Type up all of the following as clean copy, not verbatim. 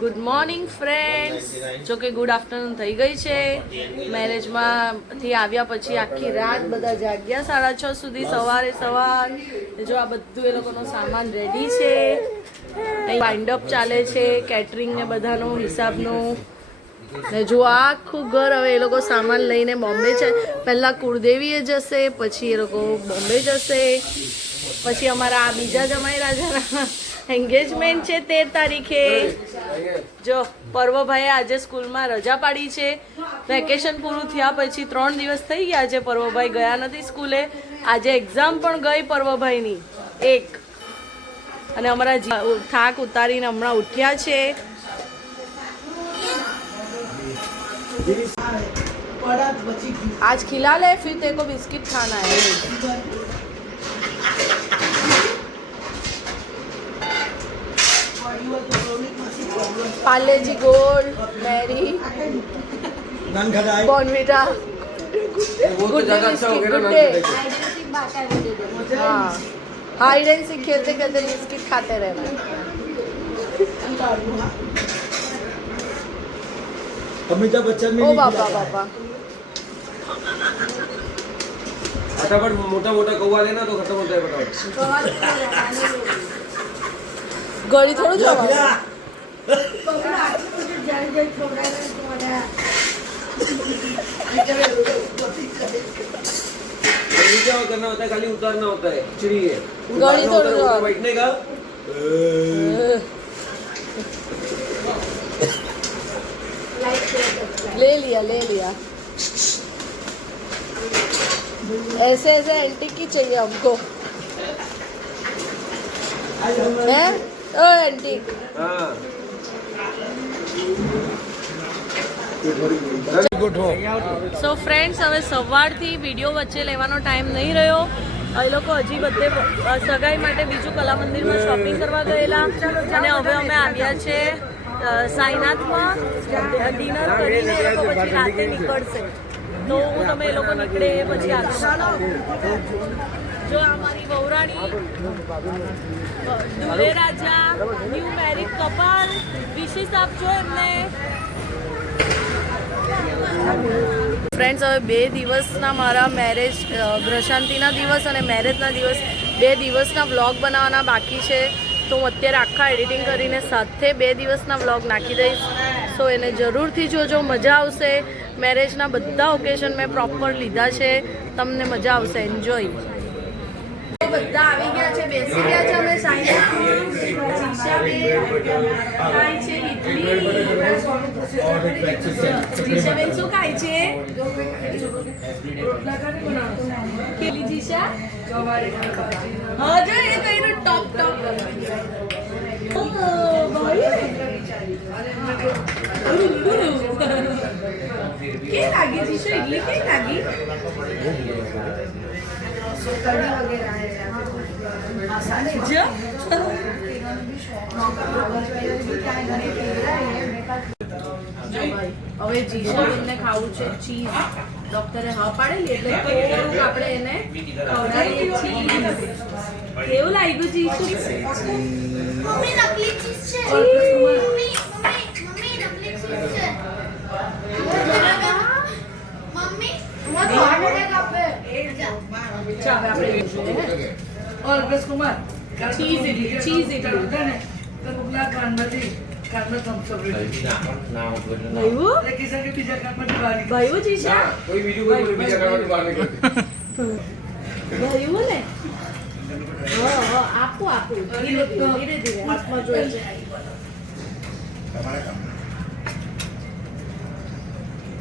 Good morning friends. જો કે good afternoon થઈ ગઈ છે. મેરેજમાંથી આવ્યા પછી આખી રાત બધા જાગ્યા 6:30 સુધી. સવારે જો આ બધું એ લોકોનો સામાન રેડી છે. અહીં વાઇન્ડ અપ ચાલે છે, કેટરિંગ ને બધાનો હિસાબનું. ને જો આખું ઘર હવે એ લોકો સામાન લઈને બોમ્બે છે. પહેલાં કુળદેવીએ જશે, પછી એ લોકો બોમ્બે જશે, પછી અમારા આ બીજા જમાઈ રાજાના એન્ગેજમેન્ટ છે 13 તારીખે. જો પર્વભાઈએ આજે સ્કૂલમાં રજા પાડી છે. વેકેશન પૂરું થયા પછી 3 દિવસ થઈ ગયા છે. પર્વભાઈ ગયા નથી સ્કૂલે. આજે એક્ઝામ પણ ગઈ પર્વભાઈની એક. અને અમારા થાક ઉતારીને હમણાં ઉઠ્યા છે. आज खिला ले, फिर तेरे को बिस्किट खाना है. Parle G gold, Marie, Bournvita, good day. हाँ, हाइड एंड सीख खेलते खेलते बिस्किट खाते रहना. अमिताभ बच्चन में ओ बाबा बाबा फटाफट मोटा मोटा कौवा लेना तो खत्म होता है फटाफट. गड़ी थोड़ी जवा क्या करना होता है, खाली उतारना होता है. चिड़ी है गड़ी थोड़ी जवा बैठने का. ले लिया. ऐसे एंटीक की चाहिए हमको. है ओ एंटीक. हाँ સો ફ્રેન્ડ્સ, હવે સવારથી વિડીયો વચ્ચે લેવાનો ટાઈમ નહીં રહ્યો. એ લોકો હજી બધે સગાઈ માટે બીજું કલા મંદિરમાં શોપિંગ કરવા ગયેલા. અને હવે અમે આવ્યા છે સાઈનાથમાં. ડિનર કરીને એ લોકો પછી રાતે નીકળશે. તો હું તમે એ લોકો નીકળે પછી આવીશ. જો અમારી વહુરાણી દુલે રાજા ન્યૂ મેરિડ કપલ, વિશેષ આપજો એમને. ફ્રેન્ડ્સ, હવે 2 દિવસના મારા મેરેજ, ગ્રશાંતિના દિવસ અને મેરેજના દિવસ, 2 દિવસના વ્લોગ બનાવવાના બાકી છે. તો હું અત્યારે આખા એડિટિંગ કરીને સાથે 2 દિવસના વ્લોગ નાખી દઈશ. સો એને જરૂરથી જોજો, મજા આવશે. મેરેજના બધા ઓકેશન મેં પ્રોપર લીધા છે, તમને મજા આવશે. એન્જોય. બધા આવી ગયા છે, બેસી ગયા છે. અમે સાઈનાથમાં જીશાબેન શું ખાય છે? કેલી જીશા? હા, જો એને કહીને ટોપ કે લાગી જીશુ? ઇડલી કે લાગી? હવે જીશાબેનને ખાવું છે ચીઝ. ડોક્ટરે હા પાડેલી એટલે થોડુંક આપણે એને ખવડાવીએ ચીઝ. કેવું લાગ્યું જીશુ? મમ્મી નકલી ચીઝ છે. મમ્મી નકલી ચીઝ છે. મમ્મી ચાલ આપણે और बस कुमार ચીઝ ઇડલી कान हम सब ભાઈઓ किसी के पिज्जा कान में दिवाली ભાઈઓ જીશા कोई वीडियो को बीजा करने बाहर निकल. ભાઈઓ ને હા આપો ધીરે ધીરે હાથમાં જોઈએ છે.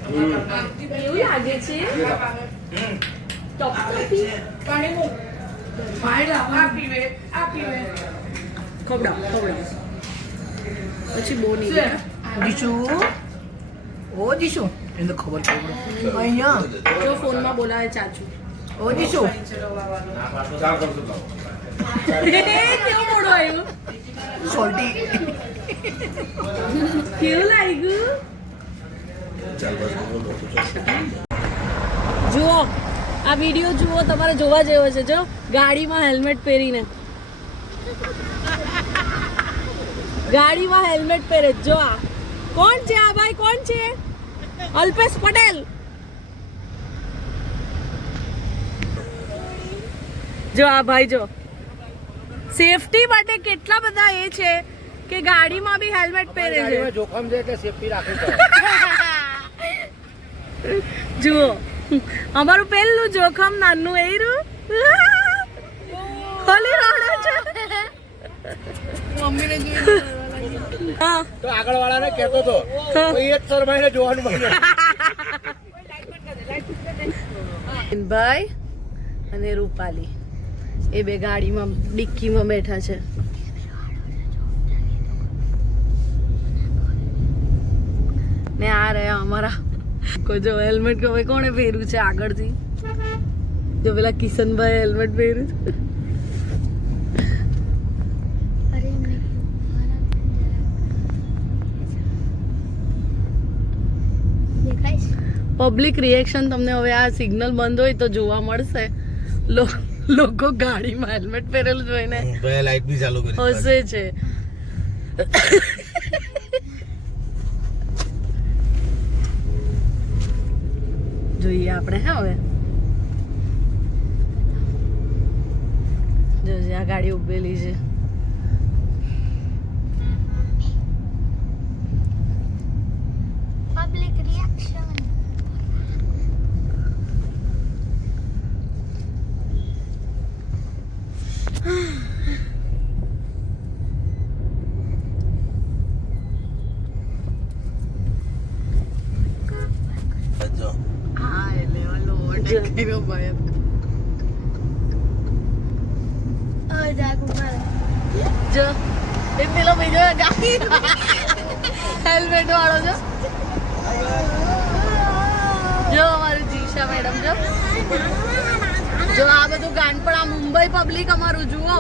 કેવું લાગે છે? ટોપી पानी में फायदा आप पीवे ખવડાવ પછી બહુ નહીં. जीशु ओ जीशु इन द खबर અહીંયા જો ફોનમાં બોલાવે ચાચુ. ओ जीशु કેવું મોડું આવ્યું? सोल्टी કેવું લાગ્યું? જુઓ આ વિડીયો જુઓ, તમારે જોવા જેવો છે. જો ગાડીમાં હેલ્મેટ પહેરીને ગાડીમાં હેલ્મેટ પહેરે જો આ કોણ છે આ ભાઈ કોણ છે અલ્પેશ પટેલ જો આ ભાઈ જો સેફટી માટે કેટલા બધા એ છે કે ગાડીમાં બી હેલ્મેટ પહેરે છે જોખમ છે એટલે સેફટી રાખવી પડે. જુઓ અમારું પહેલું જોખમ નાનું એરું ખોલી રોડે છે મમ્મીને જોઈ હા તો આગળ વાળાને કહેતો તો કોઈ એક શરમાઈને જોવાનું બંધ. ભાઈ અને રૂપાલી એ બે ગાડીમાં ડિક્કીમાં બેઠા છે ને આ રહ્યા અમારા કોઈ જો હેલ્મેટ હવે કોણે પહેર્યું છે આગળથી જો પેલા કિશનભાઈ હેલ્મેટ પહેર્યું છે પબ્લિક રિએક્શન તમને હવે આ સિગ્નલ બંધ હોય તો જોવા મળશે લોકો ગાડીમાં હેલ્મેટ પહેરેલું જોઈને લાઈટ બી ચાલુ કરી હસે છે જોઈએ આપણે હા હવે જોજે આ ગાડી ઉભેલી છે પબ્લિક રિએક્શન હા એટલે ઓલો ઓટેકનો ભાઈ જો એ પેલો બીજો ગાડી હેલ્મેટ વાળો જો જો અમારું જીશા મેડમ જો આ બધું ગાનપણ આ મુંબઈ પબ્લિક અમારું જુઓ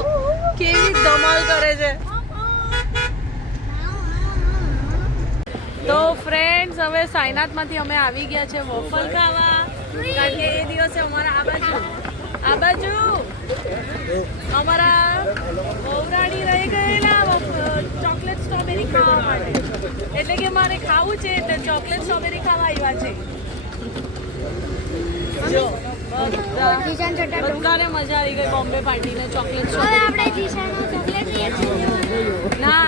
કેવી ધમાલ કરે છે તો ફ્રેન્ડ્સ હવે સાઈનાથમાંથી અમે આવી ગયા છે વોફલ ખાવા કારણ કે એ દિવસે અમારા આ બાજુ અમારા બહુરાડી રહી ગયેલા ચોકલેટ સ્ટ્રોબેરી ખાવા માટે એટલે કે મારે ખાવું છે એટલે ચોકલેટ સ્ટ્રોબેરી ખાવા આવ્યા છે જો બધાને મજા આવી ગઈ બોમ્બે પાર્ટીને ચોકલેટ હવે આપણે જીશાનો ચોકલેટ લઈએ છીએ ના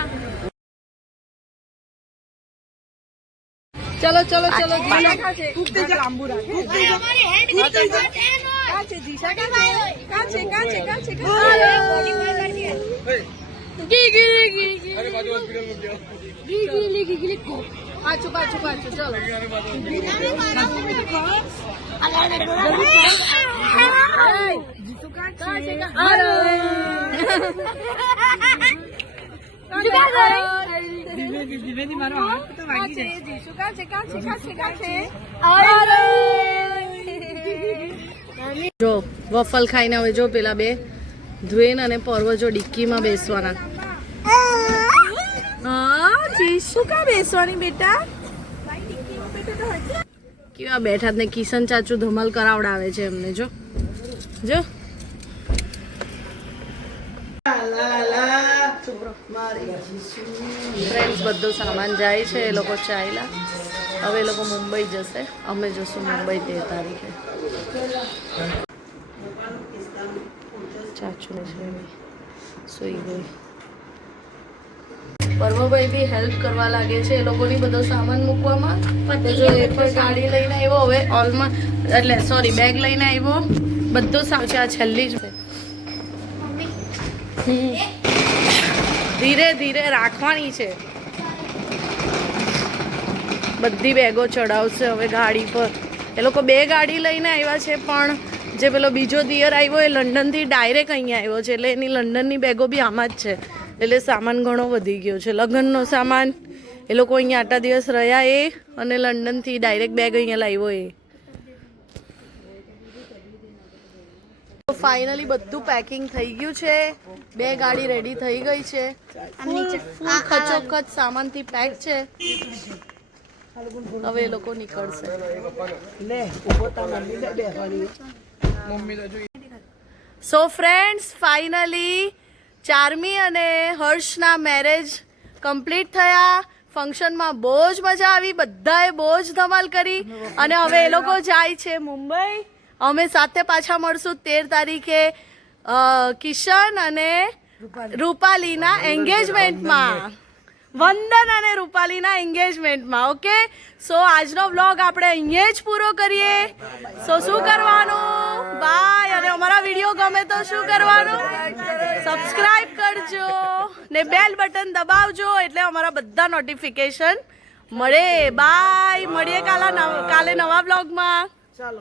ચલો ચલો ચલો જીશા ખાશે લાંબુ રાખે અમારી હેડ કાચે જીશા કાચે કાચે કાચું ચલો જો વફલ ખાઈને હવે જો પેલા બે ધ્વેન અને પર્વજો ડિક્કીમાં બેસવાના હા જીશુ કા બેસવાની બેટા કેવા બેઠા ને કિશન ચાચુ ધમાલ કરાવડાવે છે એમને જો જો ફ્રેન્ડ્સ બધો સામાન જાય છે એ લોકો ચાલ્યા હવે એ લોકો મુંબઈ જશે અમે જશું મુંબઈ 13 તારીખે ચાચુ ને છે સુઈ ગઈ પરમભાઈ બી હેલ્પ કરવા લાગે છે એ લોકોની બધો સામાન મૂકવામાં જો એ પણ ગાડી લઈને આવ્યો હવે ઓલમાં એટલે સોરી બેગ લઈને આવ્યો બધો સાચે આ છેલ્લી જ ધીરે ધીરે રાખવાની છે બધી બેગો ચડાવશે હવે ગાડી પર એ લોકો બે ગાડી લઈને આવ્યા છે પણ જે પેલો બીજો દિયર આવ્યો એ લંડનથી ડાયરેક્ટ અહીંયા આવ્યો છે એટલે એની લંડનની બેગો બી આમાં જ છે એટલે સામાન ઘણો વધી ગયો છે લગ્નનો સામાન એ લોકો અહીંયા આટલા દિવસ રહ્યા એ અને લંડનથી ડાયરેક્ટ બેગ અહીંયા લાવ્યો એ ફાઇનલી બધું પેકિંગ થઈ ગયું છે બે ગાડી રેડી થઈ ગઈ છે ખચોખચ સામાનથી પેક છે હવે એ લોકો નીકળશે સો ફ્રેન્ડ્સ ફાઇનલી ચાર્મી અને હર્ષના મેરેજ કમ્પ્લીટ થયા. ફંક્શનમાં બહુ જ મજા આવી, બધાએ બહુ જ ધમાલ કરી અને હવે એ લોકો જાય છે મુંબઈ. અમે સાથે પાછા મળશું 13 તારીખે કિશન અને રૂપાલીના એન્ગેજમેન્ટમાં. વંદન અને રૂપાલીના એન્ગેજમેન્ટમાં. ઓકે, સો આજનો વ્લોગ આપણે અહીંયા જ પૂરો કરીએ. સો શું કરવાનું, બાય. અને અમારા વિડીયો ગમે તો શું કરવાનું, સબસ્ક્રાઇબ કરજો ને બેલ બટન દબાવજો એટલે અમારા બધા નોટિફિકેશન મળે. બાય, મળીએ કાલે નવા વ્લોગમાં. ચાલો.